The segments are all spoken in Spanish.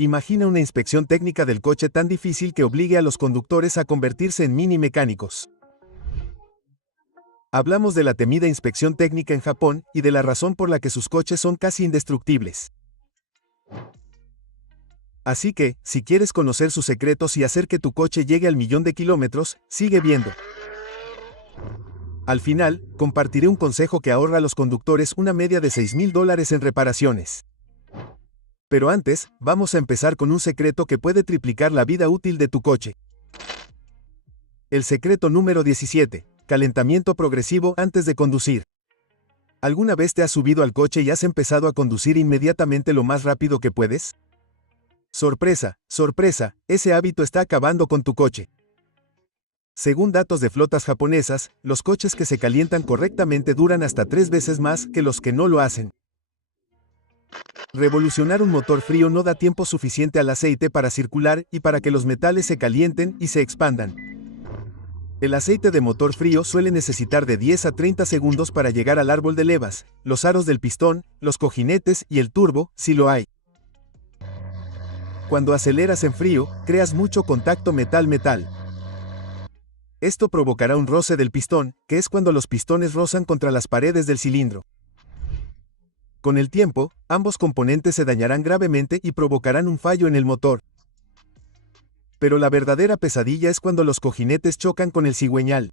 Imagina una inspección técnica del coche tan difícil que obligue a los conductores a convertirse en mini mecánicos. Hablamos de la temida inspección técnica en Japón y de la razón por la que sus coches son casi indestructibles. Así que, si quieres conocer sus secretos y hacer que tu coche llegue al 1.000.000 de kilómetros, sigue viendo. Al final, compartiré un consejo que ahorra a los conductores una media de $6.000 en reparaciones. Pero antes, vamos a empezar con un secreto que puede triplicar la vida útil de tu coche. El secreto número 17. Calentamiento progresivo antes de conducir. ¿Alguna vez te has subido al coche y has empezado a conducir inmediatamente lo más rápido que puedes? Sorpresa, sorpresa, ese hábito está acabando con tu coche. Según datos de flotas japonesas, los coches que se calientan correctamente duran hasta 3 veces más que los que no lo hacen. Revolucionar un motor frío no da tiempo suficiente al aceite para circular y para que los metales se calienten y se expandan. El aceite de motor frío suele necesitar de 10 a 30 segundos para llegar al árbol de levas, los aros del pistón, los cojinetes y el turbo, si lo hay. Cuando aceleras en frío, creas mucho contacto metal-metal. Esto provocará un roce del pistón, que es cuando los pistones rozan contra las paredes del cilindro. Con el tiempo, ambos componentes se dañarán gravemente y provocarán un fallo en el motor. Pero la verdadera pesadilla es cuando los cojinetes chocan con el cigüeñal.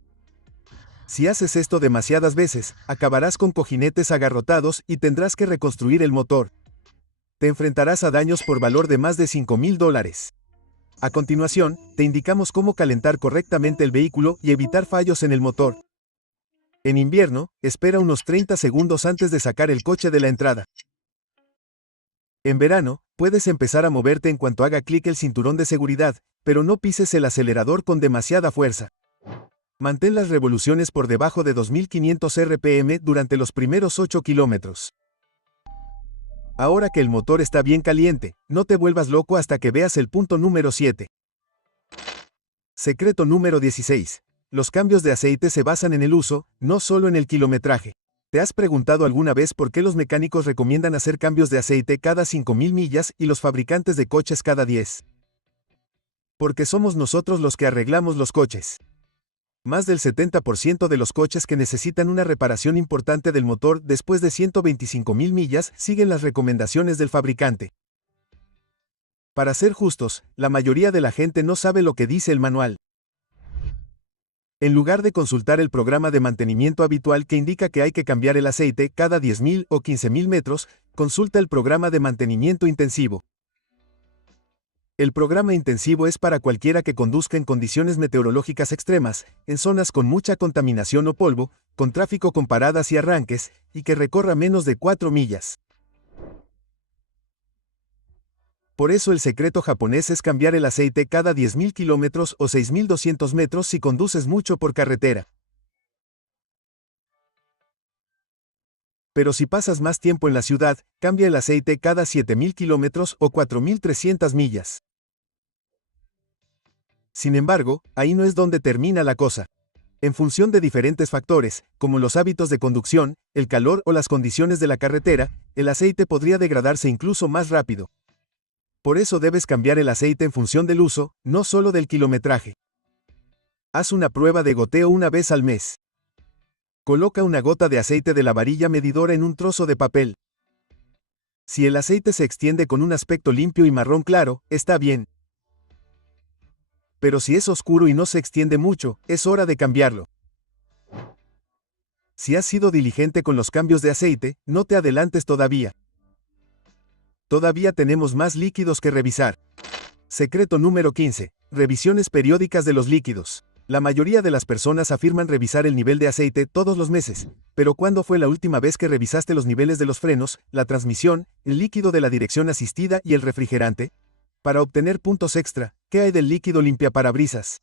Si haces esto demasiadas veces, acabarás con cojinetes agarrotados y tendrás que reconstruir el motor. Te enfrentarás a daños por valor de más de $5.000. A continuación, te indicamos cómo calentar correctamente el vehículo y evitar fallos en el motor. En invierno, espera unos 30 segundos antes de sacar el coche de la entrada. En verano, puedes empezar a moverte en cuanto haga clic el cinturón de seguridad, pero no pises el acelerador con demasiada fuerza. Mantén las revoluciones por debajo de 2.500 RPM durante los primeros 8 kilómetros. Ahora que el motor está bien caliente, no te vuelvas loco hasta que veas el punto número 7. Secreto número 16. Los cambios de aceite se basan en el uso, no solo en el kilometraje. ¿Te has preguntado alguna vez por qué los mecánicos recomiendan hacer cambios de aceite cada 5.000 millas y los fabricantes de coches cada 10? Porque somos nosotros los que arreglamos los coches. Más del 70% de los coches que necesitan una reparación importante del motor después de 125.000 millas siguen las recomendaciones del fabricante. Para ser justos, la mayoría de la gente no sabe lo que dice el manual. En lugar de consultar el programa de mantenimiento habitual que indica que hay que cambiar el aceite cada 10.000 o 15.000 metros, consulta el programa de mantenimiento intensivo. El programa intensivo es para cualquiera que conduzca en condiciones meteorológicas extremas, en zonas con mucha contaminación o polvo, con tráfico con paradas y arranques, y que recorra menos de 4 millas. Por eso el secreto japonés es cambiar el aceite cada 10.000 kilómetros o 6.200 metros si conduces mucho por carretera. Pero si pasas más tiempo en la ciudad, cambia el aceite cada 7.000 kilómetros o 4.300 millas. Sin embargo, ahí no es donde termina la cosa. En función de diferentes factores, como los hábitos de conducción, el calor o las condiciones de la carretera, el aceite podría degradarse incluso más rápido. Por eso debes cambiar el aceite en función del uso, no solo del kilometraje. Haz una prueba de goteo una vez al mes. Coloca una gota de aceite de la varilla medidora en un trozo de papel. Si el aceite se extiende con un aspecto limpio y marrón claro, está bien. Pero si es oscuro y no se extiende mucho, es hora de cambiarlo. Si has sido diligente con los cambios de aceite, no te adelantes todavía. Todavía tenemos más líquidos que revisar. Secreto número 15. Revisiones periódicas de los líquidos. La mayoría de las personas afirman revisar el nivel de aceite todos los meses, pero ¿cuándo fue la última vez que revisaste los niveles de los frenos, la transmisión, el líquido de la dirección asistida y el refrigerante? Para obtener puntos extra, ¿qué hay del líquido limpiaparabrisas?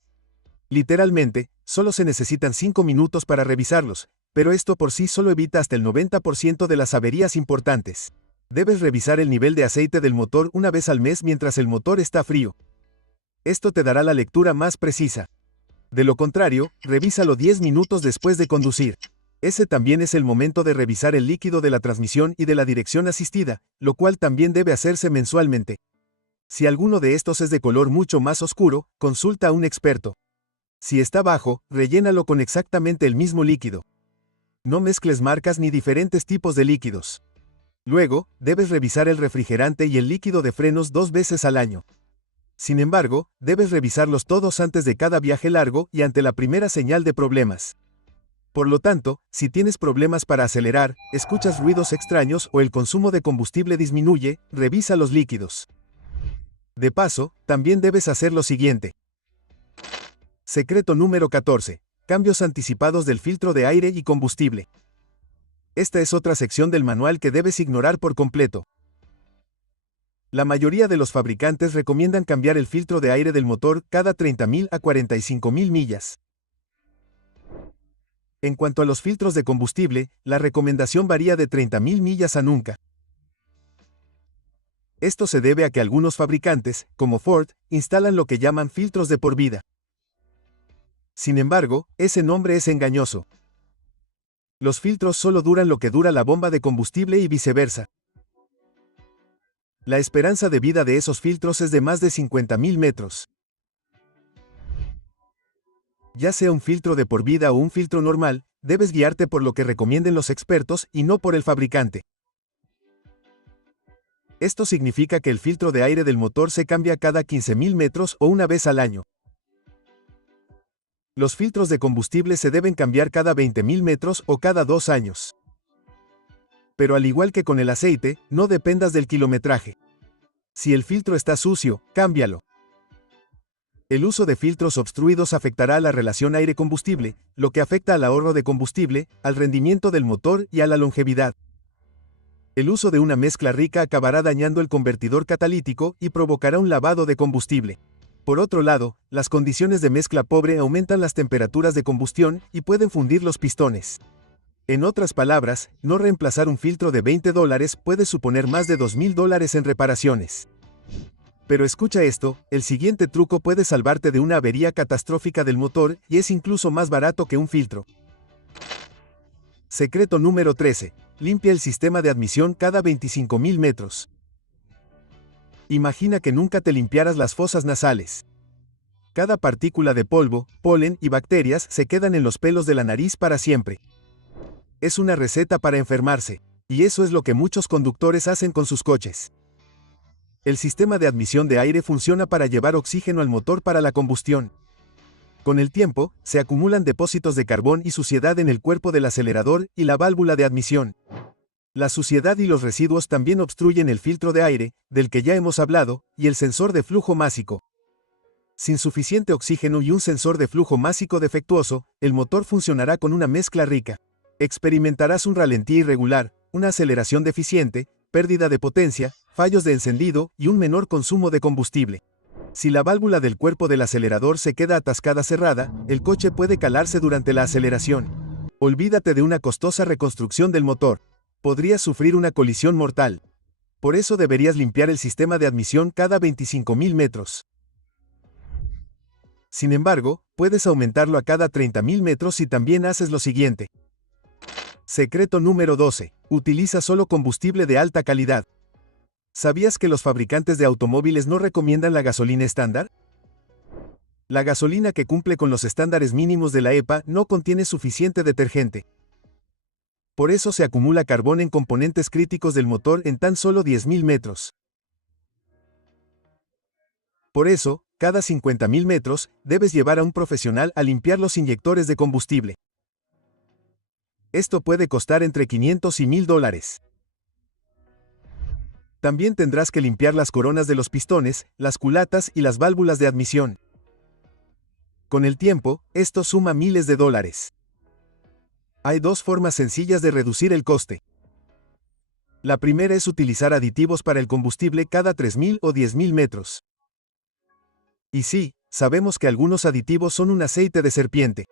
Literalmente, solo se necesitan 5 minutos para revisarlos, pero esto por sí solo evita hasta el 90% de las averías importantes. Debes revisar el nivel de aceite del motor una vez al mes mientras el motor está frío. Esto te dará la lectura más precisa. De lo contrario, revísalo 10 minutos después de conducir. Ese también es el momento de revisar el líquido de la transmisión y de la dirección asistida, lo cual también debe hacerse mensualmente. Si alguno de estos es de color mucho más oscuro, consulta a un experto. Si está bajo, rellénalo con exactamente el mismo líquido. No mezcles marcas ni diferentes tipos de líquidos. Luego, debes revisar el refrigerante y el líquido de frenos 2 veces al año. Sin embargo, debes revisarlos todos antes de cada viaje largo y ante la primera señal de problemas. Por lo tanto, si tienes problemas para acelerar, escuchas ruidos extraños o el consumo de combustible disminuye, revisa los líquidos. De paso, también debes hacer lo siguiente. Secreto número 14. Cambios anticipados del filtro de aire y combustible. Esta es otra sección del manual que debes ignorar por completo. La mayoría de los fabricantes recomiendan cambiar el filtro de aire del motor cada 30.000 a 45.000 millas. En cuanto a los filtros de combustible, la recomendación varía de 30.000 millas a nunca. Esto se debe a que algunos fabricantes, como Ford, instalan lo que llaman filtros de por vida. Sin embargo, ese nombre es engañoso. Los filtros solo duran lo que dura la bomba de combustible y viceversa. La esperanza de vida de esos filtros es de más de 50.000 metros. Ya sea un filtro de por vida o un filtro normal, debes guiarte por lo que recomienden los expertos y no por el fabricante. Esto significa que el filtro de aire del motor se cambia cada 15.000 metros o una vez al año. Los filtros de combustible se deben cambiar cada 20.000 metros o cada 2 años. Pero al igual que con el aceite, no dependas del kilometraje. Si el filtro está sucio, cámbialo. El uso de filtros obstruidos afectará a la relación aire-combustible, lo que afecta al ahorro de combustible, al rendimiento del motor y a la longevidad. El uso de una mezcla rica acabará dañando el convertidor catalítico y provocará un lavado de combustible. Por otro lado, las condiciones de mezcla pobre aumentan las temperaturas de combustión y pueden fundir los pistones. En otras palabras, no reemplazar un filtro de $20 puede suponer más de $2.000 en reparaciones. Pero escucha esto, el siguiente truco puede salvarte de una avería catastrófica del motor y es incluso más barato que un filtro. Secreto número 13. Limpia el sistema de admisión cada 25.000 metros. Imagina que nunca te limpiaras las fosas nasales. Cada partícula de polvo, polen y bacterias se quedan en los pelos de la nariz para siempre. Es una receta para enfermarse, y eso es lo que muchos conductores hacen con sus coches. El sistema de admisión de aire funciona para llevar oxígeno al motor para la combustión. Con el tiempo, se acumulan depósitos de carbón y suciedad en el cuerpo del acelerador y la válvula de admisión. La suciedad y los residuos también obstruyen el filtro de aire, del que ya hemos hablado, y el sensor de flujo másico. Sin suficiente oxígeno y un sensor de flujo másico defectuoso, el motor funcionará con una mezcla rica. Experimentarás un ralentí irregular, una aceleración deficiente, pérdida de potencia, fallos de encendido y un menor consumo de combustible. Si la válvula del cuerpo del acelerador se queda atascada cerrada, el coche puede calarse durante la aceleración. Olvídate de una costosa reconstrucción del motor. Podrías sufrir una colisión mortal. Por eso deberías limpiar el sistema de admisión cada 25.000 metros. Sin embargo, puedes aumentarlo a cada 30.000 metros si también haces lo siguiente. Secreto número 12. Utiliza solo combustible de alta calidad. ¿Sabías que los fabricantes de automóviles no recomiendan la gasolina estándar? La gasolina que cumple con los estándares mínimos de la EPA no contiene suficiente detergente. Por eso se acumula carbón en componentes críticos del motor en tan solo 10.000 metros. Por eso, cada 50.000 metros, debes llevar a un profesional a limpiar los inyectores de combustible. Esto puede costar entre $500 y $1.000. También tendrás que limpiar las coronas de los pistones, las culatas y las válvulas de admisión. Con el tiempo, esto suma miles de dólares. Hay dos formas sencillas de reducir el coste. La primera es utilizar aditivos para el combustible cada 3.000 o 10.000 metros. Y sí, sabemos que algunos aditivos son un aceite de serpiente.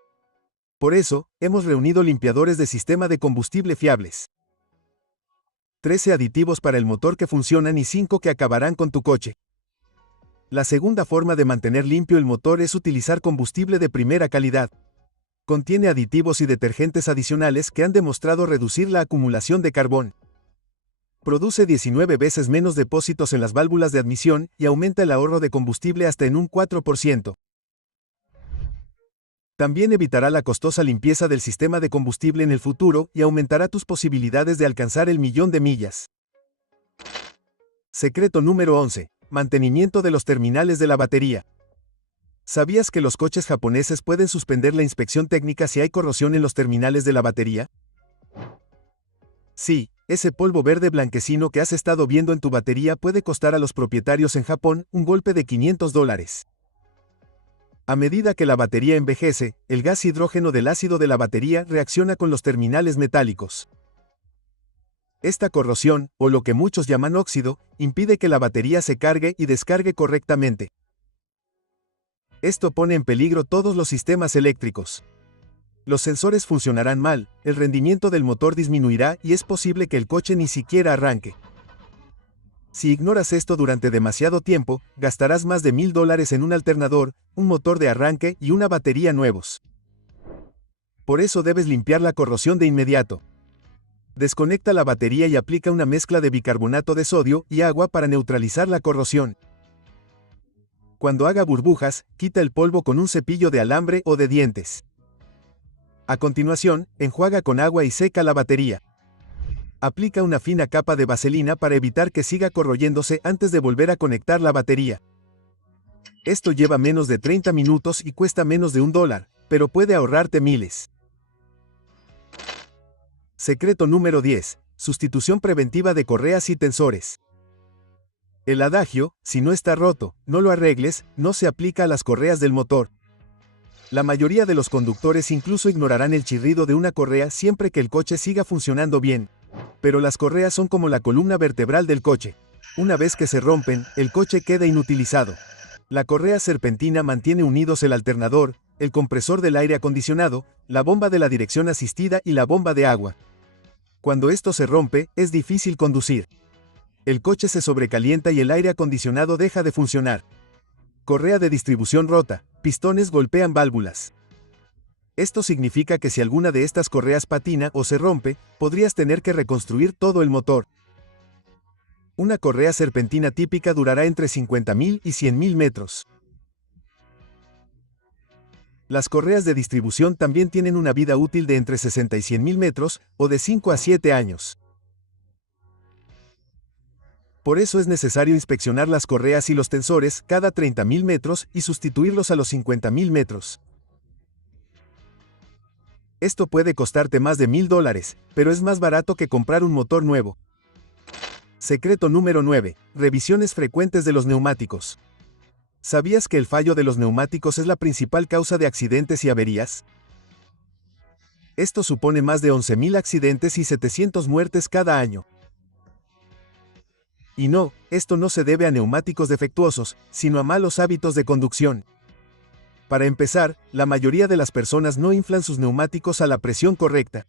Por eso, hemos reunido limpiadores de sistema de combustible fiables. 13 aditivos para el motor que funcionan y 5 que acabarán con tu coche. La segunda forma de mantener limpio el motor es utilizar combustible de primera calidad. Contiene aditivos y detergentes adicionales que han demostrado reducir la acumulación de carbón. Produce 19 veces menos depósitos en las válvulas de admisión y aumenta el ahorro de combustible hasta en un 4%. También evitará la costosa limpieza del sistema de combustible en el futuro y aumentará tus posibilidades de alcanzar el 1.000.000 de millas. Secreto número 11. Mantenimiento de los terminales de la batería. ¿Sabías que los coches japoneses pueden suspender la inspección técnica si hay corrosión en los terminales de la batería? Sí, ese polvo verde blanquecino que has estado viendo en tu batería puede costar a los propietarios en Japón un golpe de $500. A medida que la batería envejece, el gas hidrógeno del ácido de la batería reacciona con los terminales metálicos. Esta corrosión, o lo que muchos llaman óxido, impide que la batería se cargue y descargue correctamente. Esto pone en peligro todos los sistemas eléctricos. Los sensores funcionarán mal, el rendimiento del motor disminuirá y es posible que el coche ni siquiera arranque. Si ignoras esto durante demasiado tiempo, gastarás más de $1.000 en un alternador, un motor de arranque y una batería nuevos. Por eso debes limpiar la corrosión de inmediato. Desconecta la batería y aplica una mezcla de bicarbonato de sodio y agua para neutralizar la corrosión. Cuando haga burbujas, quita el polvo con un cepillo de alambre o de dientes. A continuación, enjuaga con agua y seca la batería. Aplica una fina capa de vaselina para evitar que siga corroyéndose antes de volver a conectar la batería. Esto lleva menos de 30 minutos y cuesta menos de $1, pero puede ahorrarte miles. Secreto número 10. Sustitución preventiva de correas y tensores. El adagio, si no está roto, no lo arregles, no se aplica a las correas del motor. La mayoría de los conductores incluso ignorarán el chirrido de una correa siempre que el coche siga funcionando bien. Pero las correas son como la columna vertebral del coche. Una vez que se rompen, el coche queda inutilizado. La correa serpentina mantiene unidos el alternador, el compresor del aire acondicionado, la bomba de la dirección asistida y la bomba de agua. Cuando esto se rompe, es difícil conducir. El coche se sobrecalienta y el aire acondicionado deja de funcionar. Correa de distribución rota, pistones golpean válvulas. Esto significa que si alguna de estas correas patina o se rompe, podrías tener que reconstruir todo el motor. Una correa serpentina típica durará entre 50.000 y 100.000 metros. Las correas de distribución también tienen una vida útil de entre 60 y 100.000 metros, o de 5 a 7 años. Por eso es necesario inspeccionar las correas y los tensores cada 30.000 metros y sustituirlos a los 50.000 metros. Esto puede costarte más de $1.000, pero es más barato que comprar un motor nuevo. Secreto número 9. Revisiones frecuentes de los neumáticos. ¿Sabías que el fallo de los neumáticos es la principal causa de accidentes y averías? Esto supone más de 11.000 accidentes y 700 muertes cada año. Y no, esto no se debe a neumáticos defectuosos, sino a malos hábitos de conducción. Para empezar, la mayoría de las personas no inflan sus neumáticos a la presión correcta.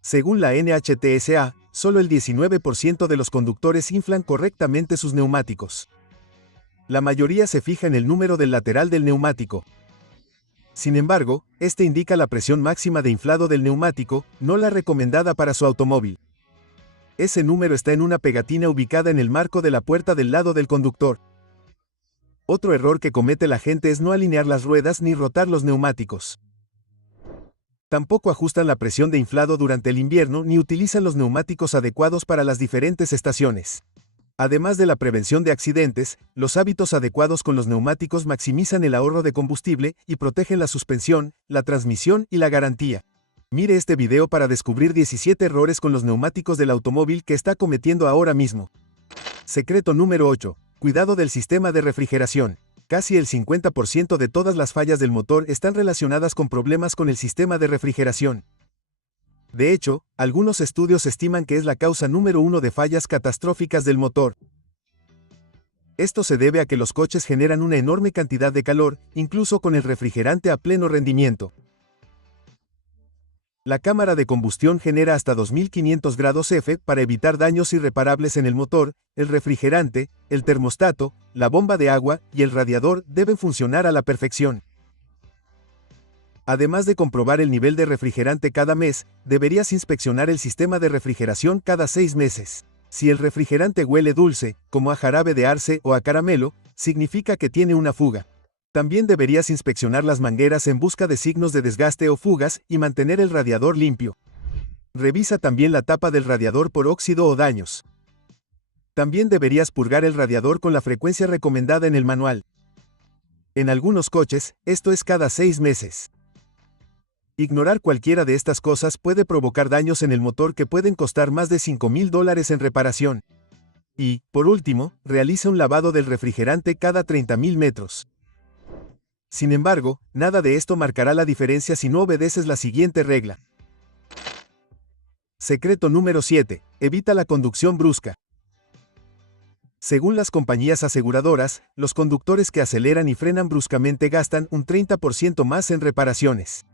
Según la NHTSA, solo el 19% de los conductores inflan correctamente sus neumáticos. La mayoría se fija en el número del lateral del neumático. Sin embargo, este indica la presión máxima de inflado del neumático, no la recomendada para su automóvil. Ese número está en una pegatina ubicada en el marco de la puerta del lado del conductor. Otro error que comete la gente es no alinear las ruedas ni rotar los neumáticos. Tampoco ajustan la presión de inflado durante el invierno ni utilizan los neumáticos adecuados para las diferentes estaciones. Además de la prevención de accidentes, los hábitos adecuados con los neumáticos maximizan el ahorro de combustible y protegen la suspensión, la transmisión y la garantía. Mire este video para descubrir 17 errores con los neumáticos del automóvil que está cometiendo ahora mismo. Secreto número 8. Cuidado del sistema de refrigeración. Casi el 50% de todas las fallas del motor están relacionadas con problemas con el sistema de refrigeración. De hecho, algunos estudios estiman que es la causa número 1 de fallas catastróficas del motor. Esto se debe a que los coches generan una enorme cantidad de calor, incluso con el refrigerante a pleno rendimiento. La cámara de combustión genera hasta 2500 grados F para evitar daños irreparables en el motor. El refrigerante, el termostato, la bomba de agua y el radiador deben funcionar a la perfección. Además de comprobar el nivel de refrigerante cada mes, deberías inspeccionar el sistema de refrigeración cada 6 meses. Si el refrigerante huele dulce, como a jarabe de arce o a caramelo, significa que tiene una fuga. También deberías inspeccionar las mangueras en busca de signos de desgaste o fugas y mantener el radiador limpio. Revisa también la tapa del radiador por óxido o daños. También deberías purgar el radiador con la frecuencia recomendada en el manual. En algunos coches, esto es cada 6 meses. Ignorar cualquiera de estas cosas puede provocar daños en el motor que pueden costar más de $5,000 en reparación. Y, por último, realiza un lavado del refrigerante cada 30,000 metros. Sin embargo, nada de esto marcará la diferencia si no obedeces la siguiente regla. Secreto número 7. Evita la conducción brusca. Según las compañías aseguradoras, los conductores que aceleran y frenan bruscamente gastan un 30% más en reparaciones.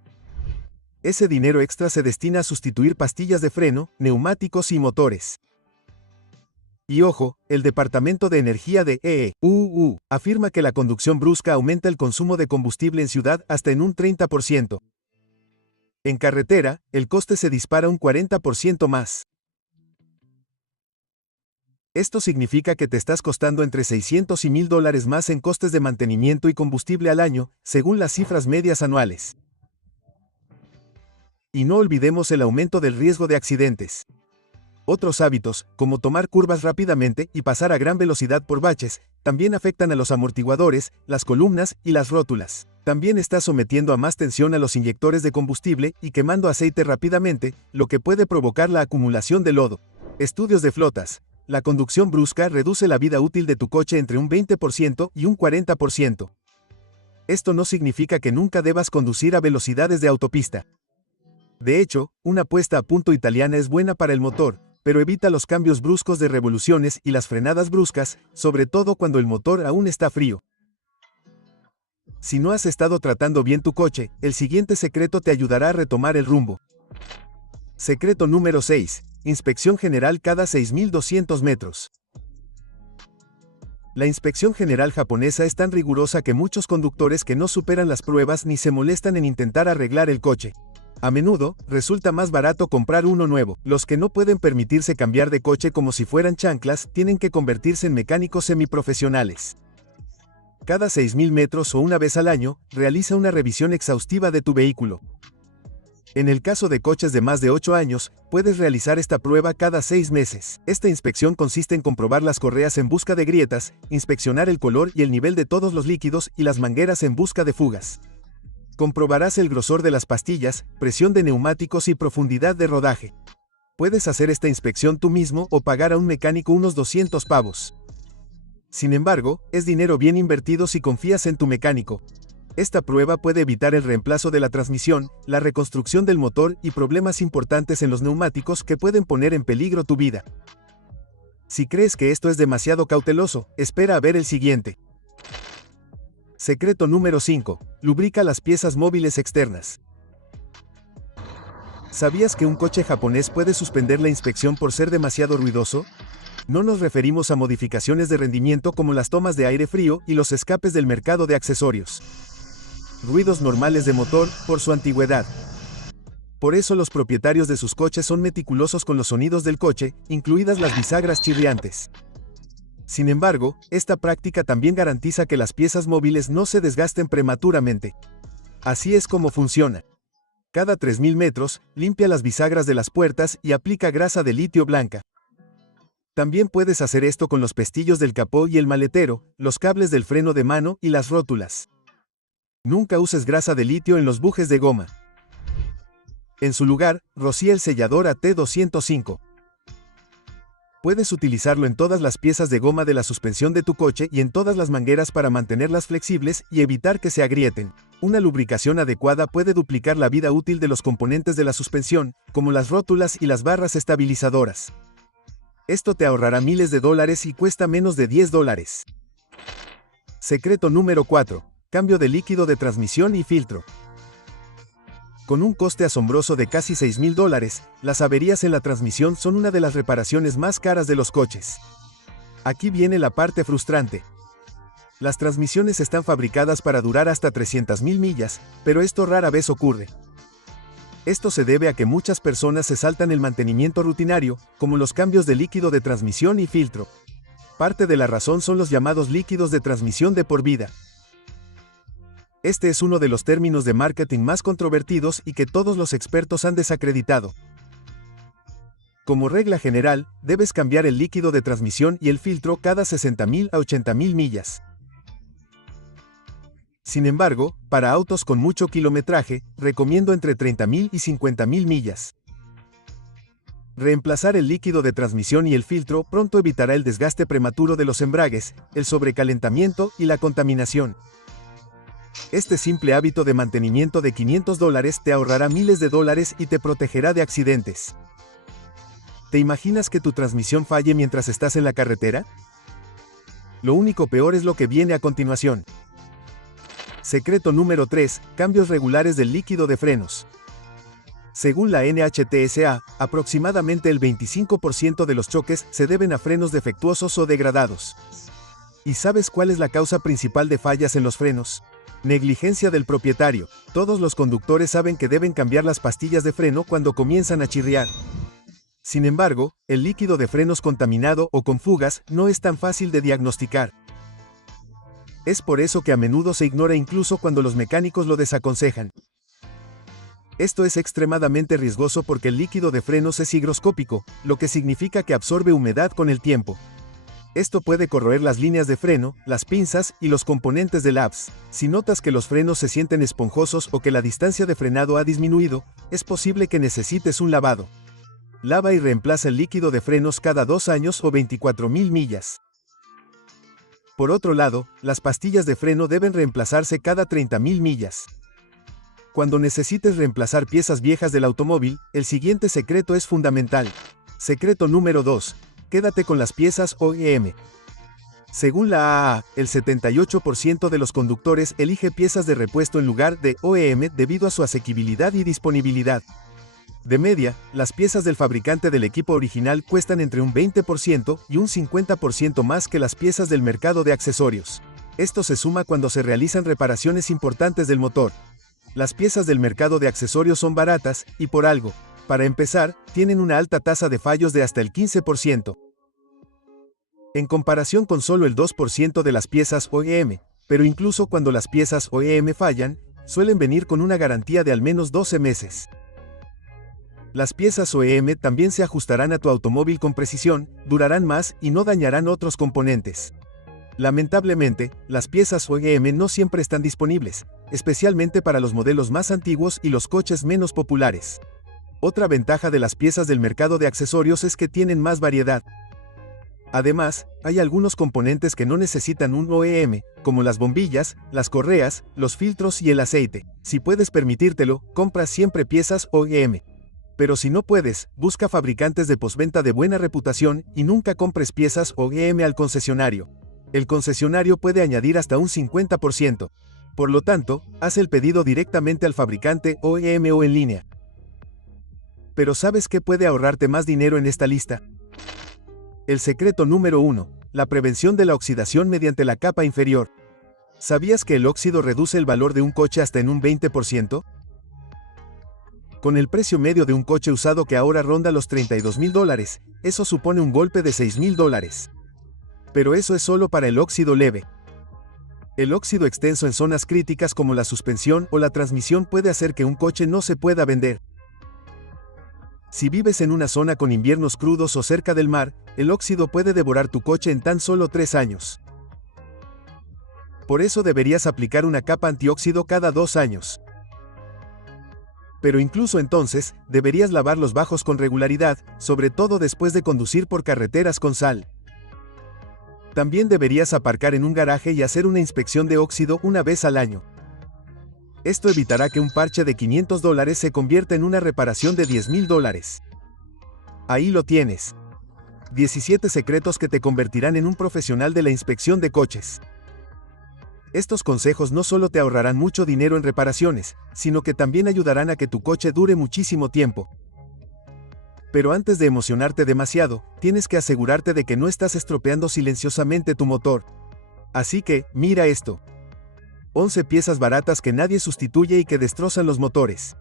Ese dinero extra se destina a sustituir pastillas de freno, neumáticos y motores. Y ojo, el Departamento de Energía de EEUU afirma que la conducción brusca aumenta el consumo de combustible en ciudad hasta en un 30%. En carretera, el coste se dispara un 40% más. Esto significa que te estás costando entre $600 y $1,000 más en costes de mantenimiento y combustible al año, según las cifras medias anuales. Y no olvidemos el aumento del riesgo de accidentes. Otros hábitos, como tomar curvas rápidamente y pasar a gran velocidad por baches, también afectan a los amortiguadores, las columnas y las rótulas. También estás sometiendo a más tensión a los inyectores de combustible y quemando aceite rápidamente, lo que puede provocar la acumulación de lodo. Estudios de flotas. La conducción brusca reduce la vida útil de tu coche entre un 20% y un 40%. Esto no significa que nunca debas conducir a velocidades de autopista. De hecho, una puesta a punto italiana es buena para el motor, pero evita los cambios bruscos de revoluciones y las frenadas bruscas, sobre todo cuando el motor aún está frío. Si no has estado tratando bien tu coche, el siguiente secreto te ayudará a retomar el rumbo. Secreto número 6. Inspección general cada 6,200 metros. La inspección general japonesa es tan rigurosa que muchos conductores que no superan las pruebas ni se molestan en intentar arreglar el coche. A menudo, resulta más barato comprar uno nuevo. Los que no pueden permitirse cambiar de coche como si fueran chanclas, tienen que convertirse en mecánicos semiprofesionales. Cada 6,000 metros o una vez al año, realiza una revisión exhaustiva de tu vehículo. En el caso de coches de más de 8 años, puedes realizar esta prueba cada 6 meses. Esta inspección consiste en comprobar las correas en busca de grietas, inspeccionar el color y el nivel de todos los líquidos y las mangueras en busca de fugas. Comprobarás el grosor de las pastillas, presión de neumáticos y profundidad de rodaje. Puedes hacer esta inspección tú mismo o pagar a un mecánico unos 200 pavos. Sin embargo, es dinero bien invertido si confías en tu mecánico. Esta prueba puede evitar el reemplazo de la transmisión, la reconstrucción del motor y problemas importantes en los neumáticos que pueden poner en peligro tu vida. Si crees que esto es demasiado cauteloso, espera a ver el siguiente. Secreto número 5. Lubrica las piezas móviles externas. ¿Sabías que un coche japonés puede suspender la inspección por ser demasiado ruidoso? No nos referimos a modificaciones de rendimiento como las tomas de aire frío y los escapes del mercado de accesorios. Ruidos normales de motor, por su antigüedad. Por eso los propietarios de sus coches son meticulosos con los sonidos del coche, incluidas las bisagras chirriantes. Sin embargo, esta práctica también garantiza que las piezas móviles no se desgasten prematuramente. Así es como funciona. Cada 3,000 metros, limpia las bisagras de las puertas y aplica grasa de litio blanca. También puedes hacer esto con los pestillos del capó y el maletero, los cables del freno de mano y las rótulas. Nunca uses grasa de litio en los bujes de goma. En su lugar, rocía el sellador AT205. Puedes utilizarlo en todas las piezas de goma de la suspensión de tu coche y en todas las mangueras para mantenerlas flexibles y evitar que se agrieten. Una lubricación adecuada puede duplicar la vida útil de los componentes de la suspensión, como las rótulas y las barras estabilizadoras. Esto te ahorrará miles de dólares y cuesta menos de $10. Secreto número 4. Cambio de líquido de transmisión y filtro. Con un coste asombroso de casi $6,000, las averías en la transmisión son una de las reparaciones más caras de los coches. Aquí viene la parte frustrante. Las transmisiones están fabricadas para durar hasta 300,000 millas, pero esto rara vez ocurre. Esto se debe a que muchas personas se saltan el mantenimiento rutinario, como los cambios de líquido de transmisión y filtro. Parte de la razón son los llamados líquidos de transmisión de por vida. Este es uno de los términos de marketing más controvertidos y que todos los expertos han desacreditado. Como regla general, debes cambiar el líquido de transmisión y el filtro cada 60.000 a 80.000 millas. Sin embargo, para autos con mucho kilometraje, recomiendo entre 30.000 y 50.000 millas. Reemplazar el líquido de transmisión y el filtro pronto evitará el desgaste prematuro de los embragues, el sobrecalentamiento y la contaminación. Este simple hábito de mantenimiento de $500 te ahorrará miles de dólares y te protegerá de accidentes. ¿Te imaginas que tu transmisión falle mientras estás en la carretera? Lo único peor es lo que viene a continuación. Secreto número 3. Cambios regulares del líquido de frenos. Según la NHTSA, aproximadamente el 25% de los choques se deben a frenos defectuosos o degradados. ¿Y sabes cuál es la causa principal de fallas en los frenos? Negligencia del propietario. Todos los conductores saben que deben cambiar las pastillas de freno cuando comienzan a chirriar. Sin embargo, el líquido de frenos contaminado o con fugas no es tan fácil de diagnosticar. Es por eso que a menudo se ignora incluso cuando los mecánicos lo desaconsejan. Esto es extremadamente riesgoso porque el líquido de frenos es higroscópico, lo que significa que absorbe humedad con el tiempo. Esto puede corroer las líneas de freno, las pinzas y los componentes del hubs. Si notas que los frenos se sienten esponjosos o que la distancia de frenado ha disminuido, es posible que necesites un lavado. Lava y reemplaza el líquido de frenos cada 2 años o 24.000 millas. Por otro lado, las pastillas de freno deben reemplazarse cada 30.000 millas. Cuando necesites reemplazar piezas viejas del automóvil, el siguiente secreto es fundamental. Secreto número 2. Quédate con las piezas OEM. Según la AAA, el 78% de los conductores elige piezas de repuesto en lugar de OEM debido a su asequibilidad y disponibilidad. De media, las piezas del fabricante del equipo original cuestan entre un 20% y un 50% más que las piezas del mercado de accesorios. Esto se suma cuando se realizan reparaciones importantes del motor. Las piezas del mercado de accesorios son baratas, y por algo. Para empezar, tienen una alta tasa de fallos de hasta el 15%. En comparación con solo el 2% de las piezas OEM, pero incluso cuando las piezas OEM fallan, suelen venir con una garantía de al menos 12 meses. Las piezas OEM también se ajustarán a tu automóvil con precisión, durarán más y no dañarán otros componentes. Lamentablemente, las piezas OEM no siempre están disponibles, especialmente para los modelos más antiguos y los coches menos populares. Otra ventaja de las piezas del mercado de accesorios es que tienen más variedad. Además, hay algunos componentes que no necesitan un OEM, como las bombillas, las correas, los filtros y el aceite. Si puedes permitírtelo, compra siempre piezas OEM. Pero si no puedes, busca fabricantes de postventa de buena reputación y nunca compres piezas OEM al concesionario. El concesionario puede añadir hasta un 50%. Por lo tanto, haz el pedido directamente al fabricante OEM o en línea. Pero ¿sabes qué puede ahorrarte más dinero en esta lista? El secreto número 1. La prevención de la oxidación mediante la capa inferior. ¿Sabías que el óxido reduce el valor de un coche hasta en un 20%? Con el precio medio de un coche usado que ahora ronda los $32.000, eso supone un golpe de $6.000. Pero eso es solo para el óxido leve. El óxido extenso en zonas críticas como la suspensión o la transmisión puede hacer que un coche no se pueda vender. Si vives en una zona con inviernos crudos o cerca del mar, el óxido puede devorar tu coche en tan solo 3 años. Por eso deberías aplicar una capa antióxido cada 2 años. Pero incluso entonces, deberías lavar los bajos con regularidad, sobre todo después de conducir por carreteras con sal. También deberías aparcar en un garaje y hacer una inspección de óxido una vez al año. Esto evitará que un parche de $500 se convierta en una reparación de $10.000. Ahí lo tienes. 17 secretos que te convertirán en un profesional de la inspección de coches. Estos consejos no solo te ahorrarán mucho dinero en reparaciones, sino que también ayudarán a que tu coche dure muchísimo tiempo. Pero antes de emocionarte demasiado, tienes que asegurarte de que no estás estropeando silenciosamente tu motor. Así que, mira esto. 11 piezas baratas que nadie sustituye y que destrozan los motores.